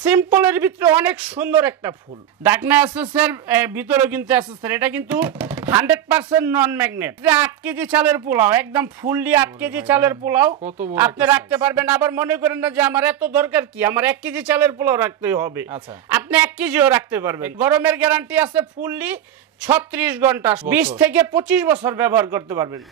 সিম্পলের ভিতরে অনেক সুন্দর একটা ফুল। ডাকনা অ্যাসেসের ভিতরেও কিন্তু অ্যাসেসের, এটা কিন্তু 100% নন ম্যাগনেট। 8 কেজি চালের পোলাও, একদম ফুললি 8 কেজি চালের পোলাও আপনি রাখতে পারবেন। আবার মনে করেন না যে আমার এত দরকার কি, আমার 1 কেজি চালের পোলাও রাখতেই হবে, আপনি 1 কেজিও রাখতে পারবেন। গরমের গ্যারান্টি আছে ফুললি 36 ঘন্টা, 20 থেকে 25 বছর ব্যবহার করতে পারবেন।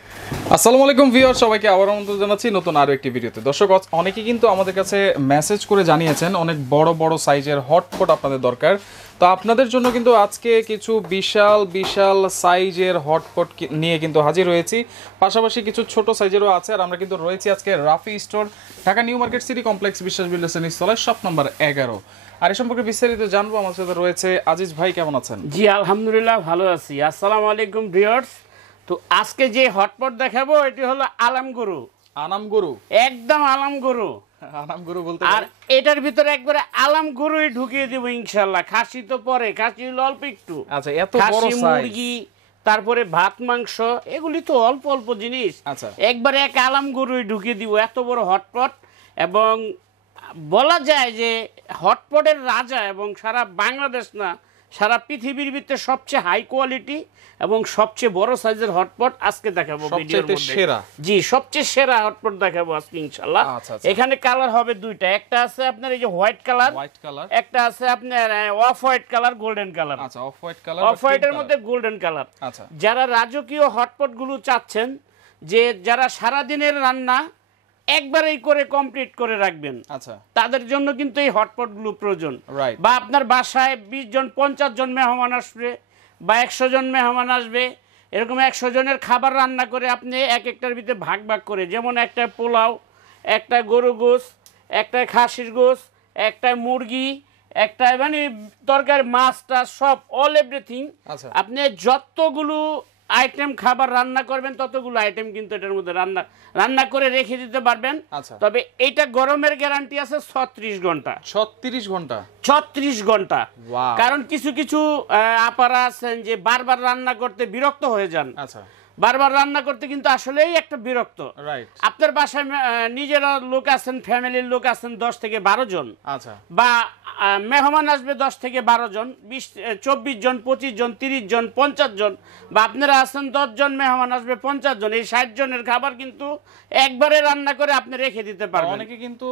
আসসালামু আলাইকুম ভিউয়ার, সবাইকে আবার আমন্ত্রণ জানাচ্ছি নতুন আরো একটি ভিডিওতে। দর্শক, অনেকে কিন্তু আমাদের কাছে মেসেজ করে জানিয়েছেন অনেক বড় বড় সাইজের হটপট আপনাদের দরকার। তো আপনাদের জন্য কিন্তু আজকে কিছু বিশাল বিশাল সাইজের হটপট নিয়ে কিন্তু হাজির হয়েছি, পাশাপাশি কিছু ছোট সাইজেরও আছে। আর আমরা কিন্তু রয়েছি আজকে Rafi store, Dhaka new market city complex, বিশ্বাস বিল্ডার্সের নিচতলায়, শপ নাম্বার 11। আর এই সম্পর্কে বিস্তারিত জানবো। আমার সাথে রয়েছে আজিজ ভাই, কেমন আছেন? জি আলহামদুলিল্লাহ ভালো আছি। আসসালামু আলাইকুম ভিউয়ার্স। তো আজকে যে হটপট দেখাবো এটি হলো আলামগরু। আনামগরু, একদম আলামগরু। আনামগরু বলতে, আর এটার ভিতরে একবারে আলামগরুই ঢুকিয়ে দিব ইনশাআল্লাহ। খাসি তো পরে, খাসি হলো অল্প একটু। আচ্ছা, এত বড় সাইজ, মুরগি, তারপরে ভাত মাংস, এগুলি তো অল্প অল্প জিনিস। আচ্ছা, একবারে এক আলামগরুই ঢুকিয়ে দিব, এত বড় হটপট। এবং বলা যায় যে হটপটের রাজা, এবং সারা বাংলাদেশ না সারা পৃথিবীর ভিতরে সবচেয়ে হাই কোয়ালিটি এবং সবচেয়ে বড় সাইজের হটপট আজকে দেখাবো ভিডিওর মধ্যে। সেরা, জি সবচেয়ে সেরা হটপট দেখাবো আজকে ইনশাআল্লাহ। এখানে কালার হবে দুইটা, একটা আছে আপনার এই যে হোয়াইট কালার, একটা আছে আপনার off white colour, golden colour. আচ্ছা, অফ হোয়াইট কালার, অফ হোয়াইটের মধ্যে গোল্ডেন কালার। আচ্ছা, যারা রাজকীয় হটপট গুলো চাচ্ছেন, যে যারা সারা দিনের রান্না একবারেই করে কমপ্লিট করে রাখবেন, আচ্ছা, তাদের জন্য কিন্তু এই হটপট গুলো প্রয়োজন। বা আপনার বাসায় 20 জন 50 জন মেহমান আসবে, বা 100 জন মেহমান আসবে, এরকম 100 জনের খাবার রান্না করে আপনি এক একটার ভিতরে ভাগ ভাগ করে, যেমন একটা পোলাও, একটা গরু গোস, একটা খাসির গোস, একটা মুরগি, একটা মানে তরকারি, মাছটা সব অল এভরিথিং, আপনি যতগুলো আইটেম খাবার রান্না করবেন ততগুলো আইটেম কিন্তু এটার মধ্যে রান্না করে রেখে দিতে পারবেন। তবে এটা গরমের গ্যারান্টি আছে 36 ঘন্টা। 36 ঘন্টা, 36 ঘন্টা। কারণ কিছু কিছু আপারা আছেন যে বারবার রান্না করতে বিরক্ত হয়ে যান। আচ্ছা, বারবার রান্না করতে কিন্তু আসলেই একটা বিরক্ত। আপনার বাসায় নিজেরা লোক আছেন, ফ্যামিলির লোক আছেন 10 থেকে 12 জন, আচ্ছা, বা মেহমান আসবে 10 থেকে 12 জন, 20 24 জন, 25 জন, 30 জন, 50 জন, বা আপনারা আছেন 10 জন, মেহমান আসবে 50 জন। এই 60 জনের খাবার কিন্তু একবারে রান্না করে আপনি রেখে দিতে পারবেন। অনেকে কিন্তু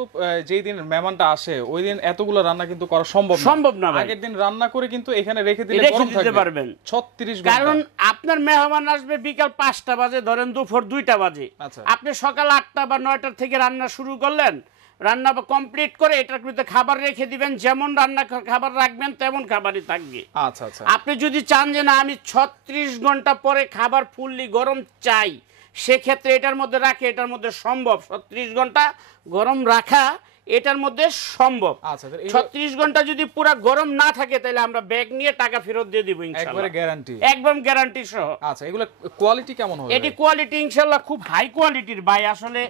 যেই দিন মেহমানটা আসে ওই দিন এতগুলো রান্না কিন্তু করা সম্ভব না। আগের দিন রান্না করে কিন্তু এখানে রেখে দিতে পারবেন 36 ঘন্টা। কারণ আপনার মেহমান আসবে বিকাল 5টা বাজে, ধরেন দুপুর 2টা বাজে, আপনি সকাল 8টা বা 9টার থেকে রান্না শুরু করলেন, রান্না কমপ্লিট করে এটার ভিতরে খাবার রেখে দিবেন, যেমন রান্না খাবার রাখবেন তেমন খাবারই থাকবে। আচ্ছা আচ্ছা, আপনি যদি চান যে না আমি 36 ঘন্টা পরে খাবার ফুললি গরম চাই, সেক্ষেত্রে এটার মধ্যে রাখে, এটার মধ্যে সম্ভব 36 ঘন্টা গরম রাখা, এটার মধ্যে সম্ভব। 36 ঘন্টা যদি পুরো গরম না থাকে তাহলে আমরা ব্যাগ নিয়ে টাকা ফেরত দিয়ে দিব ইনশাআল্লাহ, একবারে গ্যারান্টি, একদম গ্যারান্টি সহ। আচ্ছা, এগুলো কোয়ালিটি কেমন হবে? এটি কোয়ালিটি ইনশাআল্লাহ খুব হাই কোয়ালিটির ভাই। আসলে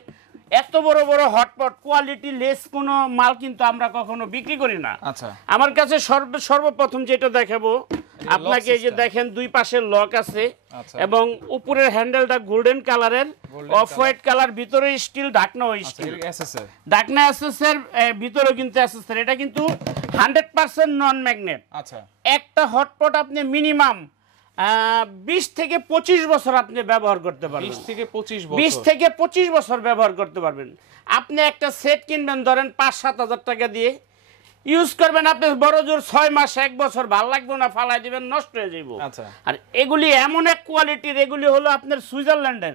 এত বড় বড় হটপট কোয়ালিটি লেস কোনো মাল কিন্তু আমরা কখনো বিক্রি করি না। আচ্ছা, আমার কাছে সর্বপ্রথম যেটা দেখাবো আপনাকে, এই যে দেখেন দুই পাশে লক আছে, এবং উপরের হ্যান্ডেলটা গোল্ডেন কালারের, অফ হোয়াইট কালার, ভিতরে স্টিল, ঢাকনা স্টিল। ঢাকনা এসএসের ভিতরেও কিন্তু এসএসের, এটা কিন্তু 100% নন ম্যাগনেট। আচ্ছা, একটা হটপট আপনি মিনিমাম 20 থেকে 25 বছর আপনি ব্যবহার করতে পারবেন। 20 থেকে 25 বছর ব্যবহার করতে পারবেন। আপনি একটা সেট কিনবেন ধরেন 5-7 হাজার টাকা দিয়ে, ইউজ করবেন আপনি বড় জোর 6 মাস 1 বছর, ভালো লাগবে না ফালাই দিবেন, নষ্ট হয়ে যাইব। আচ্ছা, আর এগুলি এমন এক কোয়ালিটির, এগুলি হলো আপনার সুইজারল্যান্ডের।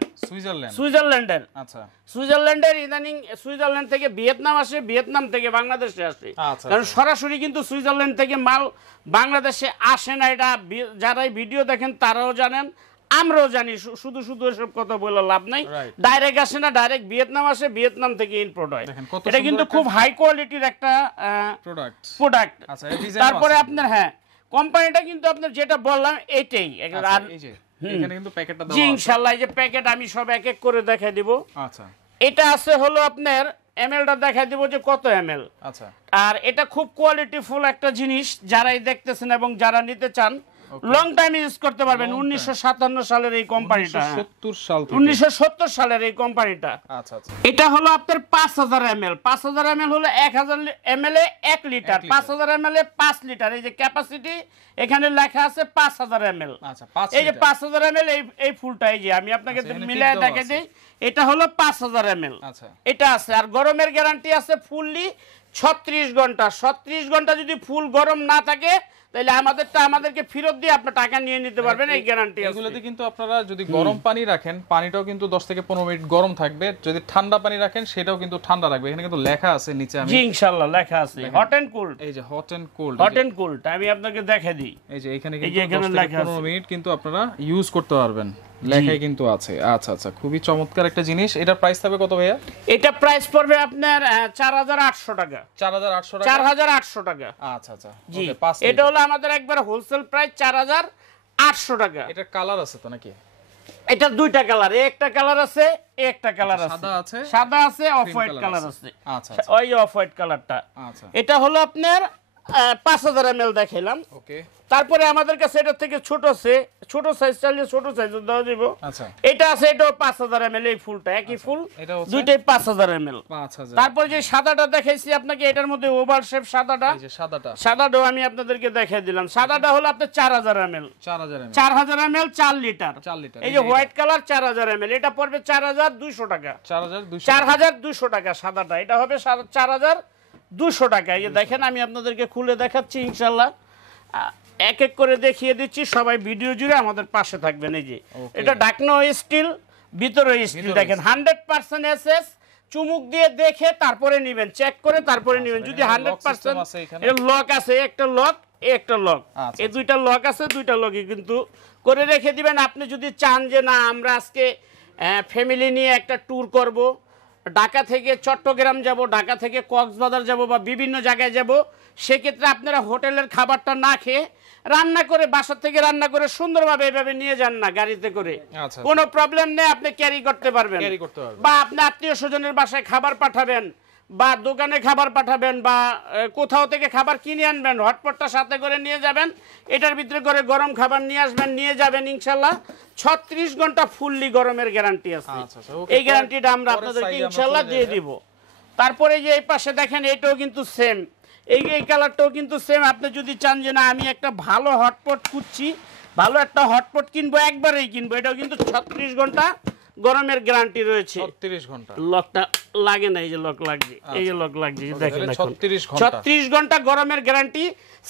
আচ্ছা, সুইজারল্যান্ডের ইদানিং সুইজারল্যান্ড থেকে ভিয়েতনাম আসে, ভিয়েতনাম থেকে বাংলাদেশে আসে। কারণ সরাসরি কিন্তু সুইজারল্যান্ড থেকে মাল বাংলাদেশে আসে না, এটা যারাই ভিডিও দেখেন তারাও জানেন, আমরাও জানি। শুধু শুধু এসব কথা বলে লাভ নাই। ডাইরেক্ট আসে না, ডাইরেক্ট ভিয়েতনাম আসে, ভিয়েতনাম থেকে ইম্পোর্ট হয়। এটা কিন্তু খুব হাই কোয়ালিটির একটা প্রোডাক্ট। তারপরে আপনার কোম্পানিটা কিন্তু আপনার যেটা বললাম এটাই। জি ইনশাআল্লাহ, এই যে প্যাকেট আমি সব এক এক করে দেখাই দিব। আচ্ছা, এটা আছে হলো আপনার এমএলটা দেখাই দিব যে কত এমএল। আচ্ছা, আর এটা খুব কোয়ালিটিফুল একটা জিনিস, যারাই দেখতেছেন এবং যারা নিতে চান লং টাইম ইউজ করতে পারবেন। 1957 সালের এই কোম্পানিটা, 1970 সাল থেকে 1970 সালের এই কোম্পানিটা। আচ্ছা আচ্ছা, এটা হলো আপনার 5000 ml। 5000 ml হলো 1000 ml এ 1 লিটার, 5000 ml এ 5 লিটার। এই যে ক্যাপাসিটি এখানে লেখা আছে 5000 ml। আচ্ছা 5 এই যে 5000 ml এই ফুলটা, এই যে আমি আপনাকে মিলায় দেখাই দেই, এটা হলো 5000 ml। আচ্ছা, এটা আছে। আর গরমের গ্যারান্টি আছে ফুললি 36 ঘন্টা। 36 ঘন্টা যদি ফুল গরম না থাকে তাহলে আমাদেরকে ফেরত দিয়ে আপনি টাকা নিয়ে নিতে পারবেন, এই গ্যারান্টি আছে। এগুলোতে কিন্তু আপনারা যদি গরম পানি রাখেন, পানিটাও কিন্তু 10 থেকে 15 মিনিট গরম থাকবে। যদি ঠান্ডা পানি রাখেন সেটাও কিন্তু ঠান্ডা রাখবে। এখানে কিন্তু লেখা আছে নিচে, আমি জি ইনশাআল্লাহ লেখা আছে হট এন্ড কোল্ড। এই যে hot and cold, hot and cold আমি আপনাকে দেখাই দিই। এই যে এখানে এই যে কিন্তু এখানে 10 থেকে লেখা 15 আছে। মিনিট কিন্তু আপনারা ইউজ করতে পারবেন, লেখাই কিন্তু আছে। আচ্ছা আচ্ছা, খুবই চমৎকার একটা জিনিস। এটার প্রাইস থাকবে কত ভাইয়া? এটা প্রাইস পড়বে আপনার 4800 টাকা। 4800 টাকা, 4800 টাকা। আচ্ছা আচ্ছা, জি, ওকে, 5 এটা হলো আমাদের একবার হোলসেল প্রাইস 4800 টাকা। এটার কালার আছে তো নাকি? এটা দুইটা কালার, একটা কালার আছে, একটা কালার আছে। সাদা আছে, সাদা আছে, অফ হোয়াইট কালার আছে। আচ্ছা আচ্ছা, ওই অফ হোয়াইট কালারটা। আচ্ছা, এটা হলো আপনার 5000 ml দেখাইলাম। ওকে, তারপরে আমাদের কাছে এটা থেকে ছোট সাইজ চাইলে ছোট সাইজ দেওয়া যাবে। আচ্ছা, এটা আছে, এটাও 5000 ml। এই ফুলটা একই ফুল, এটা হচ্ছে দুইটাই 5000 ml। 5000। তারপরে যে সাদাটা দেখাইছি আপনাকে, এটার মধ্যে ওভার শেপ সাদাটা, এই যে সাদাটা, সাদাটাও আমি আপনাদেরকে দেখাই দিলাম। সাদাটা হলো আপনার 4000 ml। 4000 ml, 4000 ml 4 litre. 4 litre. এই যে হোয়াইট কালার 4000 ml, এটা পড়বে 4200 টাকা। 4200, 4200 টাকা সাদাটা। এটা হবে 4200 টাকা। এই যে দেখেন, আমি আপনাদেরকে খুলে দেখাচ্ছি ইনশাআল্লাহ, এক এক করে দেখিয়ে দিচ্ছি। সবাই ভিডিও জুড়ে আমাদের পাশে থাকবেন। এই যে এটা ঢাকনা স্টিল, ভিতরে স্টিল, দেখেন 100% এসএস। চুমুক দিয়ে দেখে তারপরে নেবেন, চেক করে তারপরে নেবেন। যদি 100% এর লক আছে, একটা লক, একটা লক, এই দুইটা লক আছে, দুইটা লকই কিন্তু করে রেখে দিবেন। আপনি যদি চান যে না আমরা আজকে ফ্যামিলি নিয়ে একটা ট্যুর করব, ঢাকা থেকে চট্টগ্রাম যাব, ঢাকা থেকে কক্সবাজার যাব, বা বিভিন্ন জায়গায় যাব, সেক্ষেত্রে আপনারা হোটেলের খাবারটা না খেয়ে রান্না করে, বাসা থেকে রান্না করে সুন্দরভাবে এভাবে নিয়ে যান না গাড়িতে করে, কোনো প্রবলেম নেই, আপনি ক্যারি করতে পারবেন। বা আপনি আত্মীয় স্বজনের বাসায় খাবার পাঠাবেন, বা দোকানে খাবার পাঠাবেন, বা কোথাও থেকে খাবার কিনে আনবেন, হটপটটা সাথে করে নিয়ে যাবেন, এটার ভিতরে করে গরম খাবার নিয়ে আসবেন, নিয়ে যাবেন। ইনশাল্লাহ 36 ঘন্টা ফুললি গরমের গ্যারান্টি আছে। এই গ্যারান্টিটা আমরা আপনাদেরকে ইনশাল্লাহ দিয়ে দিব। তারপরে যে এই পাশে দেখেন, এটাও কিন্তু সেম, এই কালারটাও কিন্তু সেম। আপনি যদি চান যে না আমি একটা ভালো হটপট খুঁজছি, ভালো একটা হটপট কিনবো, একবারেই কিনবো, এটাও কিন্তু 36 ঘন্টা গরমের গ্যারান্টি রয়েছে। 36 ঘন্টা লকটা লাগে না, এই যে লক লাগছে, এই যে লক লাগছে, দেখেন 36 ঘন্টা, 36 ঘন্টা গরমের গ্যারান্টি।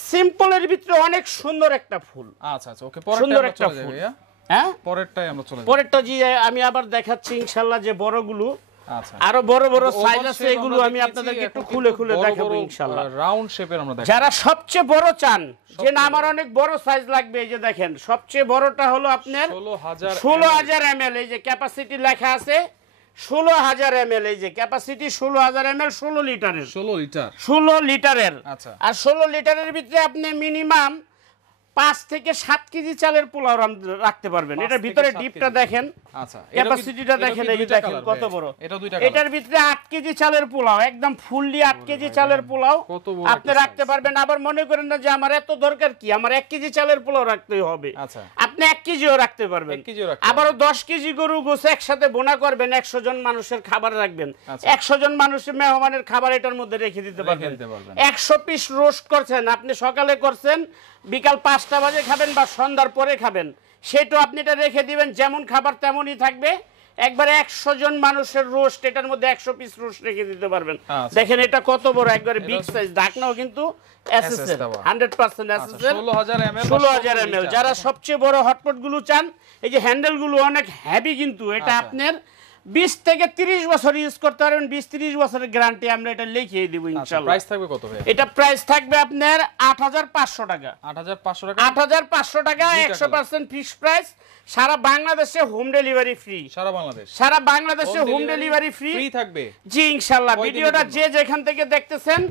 সিম্পলের ভিতরে অনেক সুন্দর একটা ফুল। আচ্ছা আচ্ছা, ওকে, পরেরটা সুন্দর আমরা একটা চলে ফুল। যাই। হ্যাঁ, পরেরটাই আমরা চলে যাই। পরেরটা জি আমি আবার দেখাচ্ছি ইনশাআল্লাহ, যে বড়গুলো, আচ্ছা, আরো বড় বড় সাইজ আছে, এগুলো আমি আপনাদেরকে একটু খুলে খুলে দেখাবো ইনশাআল্লাহ। রাউন্ড শেপের আমরা দেখাবো। যারা সবচেয়ে বড় চান যে না আমার অনেক বড় সাইজ লাগবে, এই যে দেখেন সবচেয়ে বড়টা হলো আপনার 16000 ml। এই যে ক্যাপাসিটি লেখা আছে 16000 ml। এই যে ক্যাপাসিটি 16000 ml, 16 লিটারের, 16 লিটারের। আচ্ছা, আর 16 লিটারের ভিতরে আপনি মিনিমাম 5 থেকে 7 কেজি চালের পোলাও রাখতে পারবেন। এটার ভিতরে ডিপটা দেখেন, আচ্ছা, ক্যাপাসিটিটা দেখেন, এই যে দেখেন কত বড়। এটার ভিতরে 8 কেজি চালের পোলাও, একদম ফুললি 8 কেজি চালের পোলাও আপনি রাখতে পারবেন। আবার মনে করেন না যে আমার এত দরকার কি, আমার 1 কেজি চালের পোলাও রাখতেই হবে, আপনি 1 কেজিও রাখতে পারবেন। আবারও 10 কেজি গরু গোস একসাথে বোনা করবেন, 100 জন মানুষের খাবার রাখবেন, 100 জন মানুষের মেহমানের খাবার এটার মধ্যে রেখে দিতে পারবেন। 100 পিস রোস্ট করছেন, আপনি সকালে করছেন, বিকাল 5টা বাজে খাবেন বা সন্ধ্যার পরে খাবেন, সেটাও আপনি এটা রেখে দিবেন, যেমন খাবার তেমনই থাকবে। একবারে 100 জন মানুষের রোস্ট, এটার মধ্যে 100 পিস রোস্ট রেখে দিতে পারবেন। দেখেন এটা কত বড়, একবারে বিগ সাইজ। ঢাকনাও কিন্তু এসএস 100% এসএস 16000 ml। যারা সবচেয়ে বড় হটপট গুলো চান, এই যে হ্যান্ডেল গুলো অনেক হেভি, কিন্তু এটা আপনার 20 থেকে 30 বছর ইউজ করতে পারবেন। 20-30 বছরের গ্যারান্টি আমরা এটা লিখিয়ে দিব ইনশাআল্লাহ। প্রাইস থাকবে কত ভাই? এটা প্রাইস থাকবে আপনার 8500 টাকা। 8500 টাকা 100% ফিক্সড প্রাইস। সারা বাংলাদেশে হোম ডেলিভারি ফ্রি। সারা বাংলাদেশে হোম ডেলিভারি ফ্রি থাকবে জি ইনশাআল্লাহ। ভিডিওটা যে যেখান থেকে দেখতেছেন,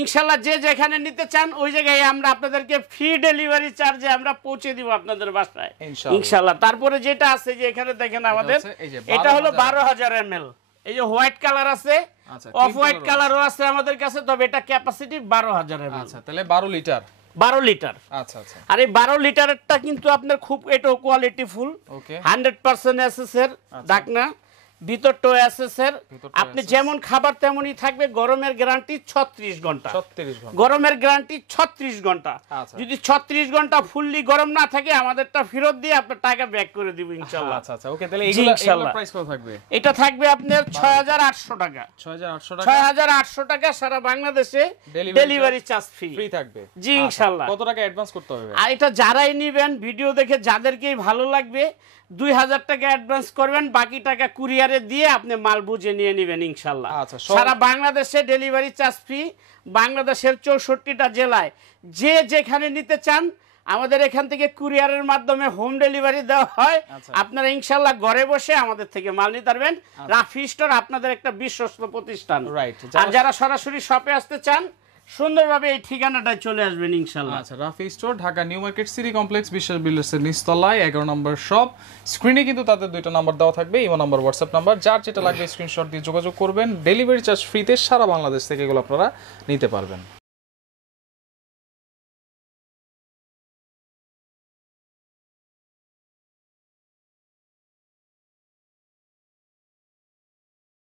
ইনশাআল্লাহ যে যেখানে নিতে চান ওই জায়গায় আমরা আপনাদেরকে ফ্রি ডেলিভারি চার্জে আমরা পৌঁছে দিব আপনাদের বাসায় ইনশাআল্লাহ। তারপরে যেটা আছে যে এখানে দেখেন আমাদের, এটা হলো 12000 ml। এই যে হোয়াইট কালার আছে, অফ হোয়াইট কালারও আছে আমাদের কাছে, তবে এটা ক্যাপাসিটি 12000 ml। আচ্ছা, তাহলে 12 লিটার 12 লিটার। আচ্ছা আচ্ছা। আর এই 12 লিটারেরটা কিন্তু আপনার খুব এটাও কোয়ালিটি ফুল, ওকে 100% এসএস এর ঢাকনা, ভিতরটাও এসএস এর। আপনি যেমন খাবার তেমনই থাকবে। গরমের গ্যারান্টি 36 ঘন্টা। 36 ঘন্টা গরমের গ্যারান্টি 36 ঘন্টা। আচ্ছা। যদি 36 ঘন্টা ফুললি গরম না থাকে আমাদেরটা ফেরত দিয়ে আপনার টাকা ব্যাক করে দিব ইনশাআল্লাহ। আচ্ছা আচ্ছা ওকে, তাহলে এগুলা প্রাইস কত থাকবে? এটা থাকবে আপনার 6800 টাকা। 6800 টাকা। 6800 টাকা সারা বাংলাদেশে ডেলিভারি চার্জ ফ্রি থাকবে। জি ইনশাআল্লাহ। কত টাকা অ্যাডভান্স করতে হবে? আর এটা যারাই নেবেন ভিডিও দেখে যাদেরকেই ভালো লাগবে 2000 টাকা অ্যাডভান্স করবেন, বাকি টাকা কুরিয়ারে দিয়ে আপনি মাল বুঝে নিয়ে নেবেন ইনশাআল্লাহ। আচ্ছা, সারা বাংলাদেশে ডেলিভারি চার্জ ফ্রি। বাংলাদেশের 64টা জেলায় যে যেখানে নিতে চান আমাদের এখান থেকে কুরিয়ারের মাধ্যমে হোম ডেলিভারি দেওয়া হয়। আপনারা ইনশাআল্লাহ ঘরে বসে আমাদের থেকে মাল নিতে পারবেন। রাফি স্টোর আপনাদের একটা বিশ্বস্ত প্রতিষ্ঠান। রাইট। আর যারা সরাসরি শপে আসতে চান সুন্দরভাবে এই ঠিকানাটায় চলে আসবেন ইনশাআল্লাহ। আচ্ছা, Rafi store, Dhaka new market city complex, বিশ্বাস বিল্ডার্সের নিচতলায় 11 নম্বর শপ। স্ক্রিনে কিন্তু তাদের দুইটা নাম্বার দেওয়া থাকবে, ইমো নাম্বার, হোয়াটসঅ্যাপ নাম্বার। যার যেটা লাগবে স্ক্রিনশট দিয়ে যোগাযোগ করবেন। ডেলিভারি চার্জ ফ্রিতে সারা বাংলাদেশ থেকে এগুলো আপনারা নিতে পারবেন।